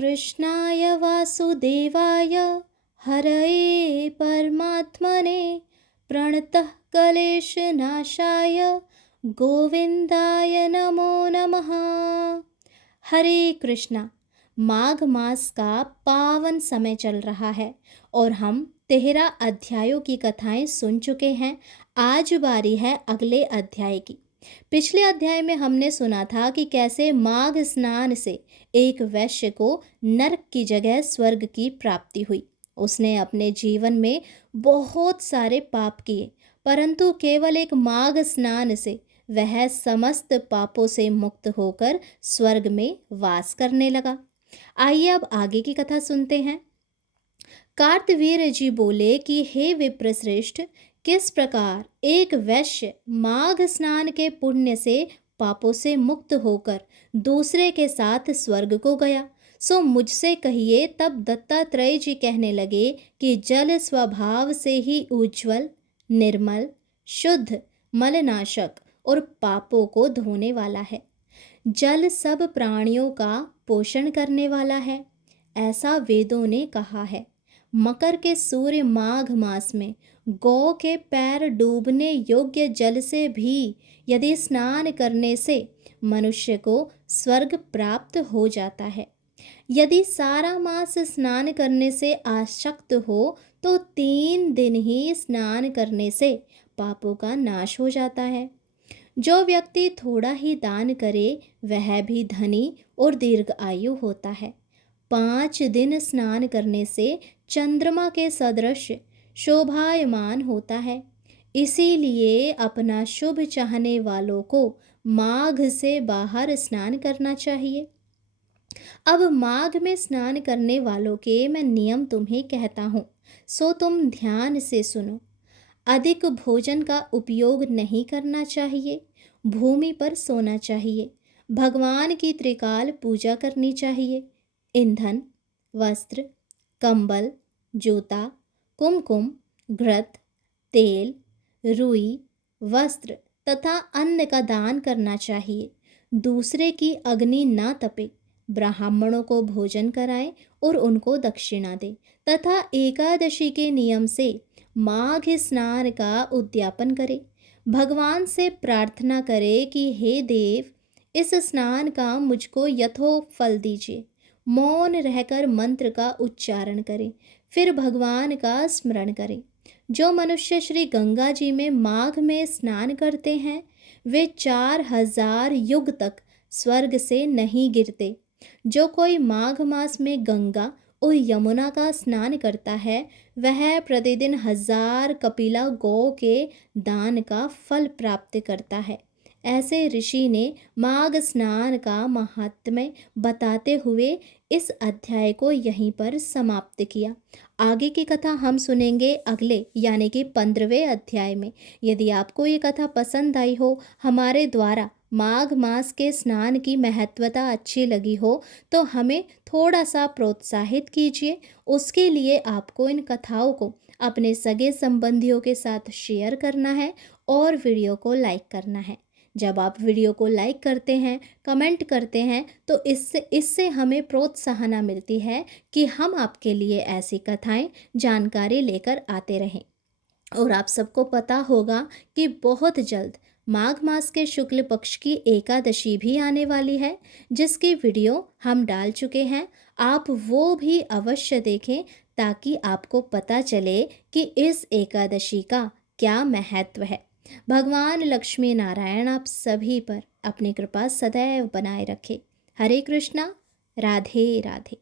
कृष्णाय वासुदेवाय हरये परमात्मने प्रणतः क्लेशनाशाय गोविंदाय नमो नमः। हरे कृष्णा। माघ मास का पावन समय चल रहा है और हम 13 अध्यायों की कथाएं सुन चुके हैं। आज बारी है अगले अध्याय की। पिछले अध्याय में हमने सुना था कि कैसे माघ स्नान से एक वैश्य को नरक की जगह स्वर्ग की प्राप्ति हुई। उसने अपने जीवन में बहुत सारे पाप किए, परंतु केवल एक माघ स्नान से वह समस्त पापों से मुक्त होकर स्वर्ग में वास करने लगा। आइए अब आगे की कथा सुनते हैं। कार्तवीर जी बोले कि हे विप्रश्रेष्ठ, किस प्रकार एक वैश्य माघ स्नान के पुण्य से पापों से मुक्त होकर दूसरे के साथ स्वर्ग को गया, सो मुझसे कहिए। तब दत्तात्रेय जी कहने लगे कि जल स्वभाव से ही उज्ज्वल, निर्मल, शुद्ध, मलनाशक और पापों को धोने वाला है। जल सब प्राणियों का पोषण करने वाला है, ऐसा वेदों ने कहा है। मकर के सूर्य माघ मास में गौ के पैर डूबने योग्य जल से भी यदि स्नान करने से मनुष्य को स्वर्ग प्राप्त हो जाता है। यदि सारा मास स्नान करने से आसक्त हो तो 3 दिन ही स्नान करने से पापों का नाश हो जाता है। जो व्यक्ति थोड़ा ही दान करे वह भी धनी और दीर्घ आयु होता है। 5 दिन स्नान करने से चंद्रमा के सदृश शोभायमान होता है। इसीलिए अपना शुभ चाहने वालों को माघ से बाहर स्नान करना चाहिए। अब माघ में स्नान करने वालों के मैं नियम तुम्हें कहता हूँ, सो तुम ध्यान से सुनो। अधिक भोजन का उपयोग नहीं करना चाहिए। भूमि पर सोना चाहिए। भगवान की त्रिकाल पूजा करनी चाहिए। ईंधन, वस्त्र, कंबल, जूता, कुमकुम, घृत, तेल, रुई, वस्त्र तथा अन्न का दान करना चाहिए। दूसरे की अग्नि ना तपे। ब्राह्मणों को भोजन कराएं और उनको दक्षिणा दे तथा एकादशी के नियम से माघ स्नान का उद्यापन करे। भगवान से प्रार्थना करे कि हे देव, इस स्नान का मुझको यथोक्त फल दीजिए। मौन रहकर मंत्र का उच्चारण करें, फिर भगवान का स्मरण करें। जो मनुष्य श्री गंगा जी में माघ में स्नान करते हैं वे 4000 युग तक स्वर्ग से नहीं गिरते। जो कोई माघ मास में गंगा और यमुना का स्नान करता है वह प्रतिदिन 1000 कपिला गौ के दान का फल प्राप्त करता है। ऐसे ऋषि ने माघ स्नान का महात्म्य बताते हुए इस अध्याय को यहीं पर समाप्त किया। आगे की कथा हम सुनेंगे अगले यानी कि 15वें अध्याय में। यदि आपको ये कथा पसंद आई हो, हमारे द्वारा माघ मास के स्नान की महत्वता अच्छी लगी हो, तो हमें थोड़ा सा प्रोत्साहित कीजिए। उसके लिए आपको इन कथाओं को अपने सगे संबंधियों के साथ शेयर करना है और वीडियो को लाइक करना है। जब आप वीडियो को लाइक करते हैं, कमेंट करते हैं, तो इससे हमें प्रोत्साहन मिलती है कि हम आपके लिए ऐसी कथाएं, जानकारी लेकर आते रहें। और आप सबको पता होगा कि बहुत जल्द माघ मास के शुक्ल पक्ष की एकादशी भी आने वाली है, जिसकी वीडियो हम डाल चुके हैं। आप वो भी अवश्य देखें ताकि आपको पता चले कि इस एकादशी का क्या महत्व है। भगवान लक्ष्मी नारायण आप सभी पर अपनी कृपा सदैव बनाए रखे। हरे कृष्णा। राधे राधे।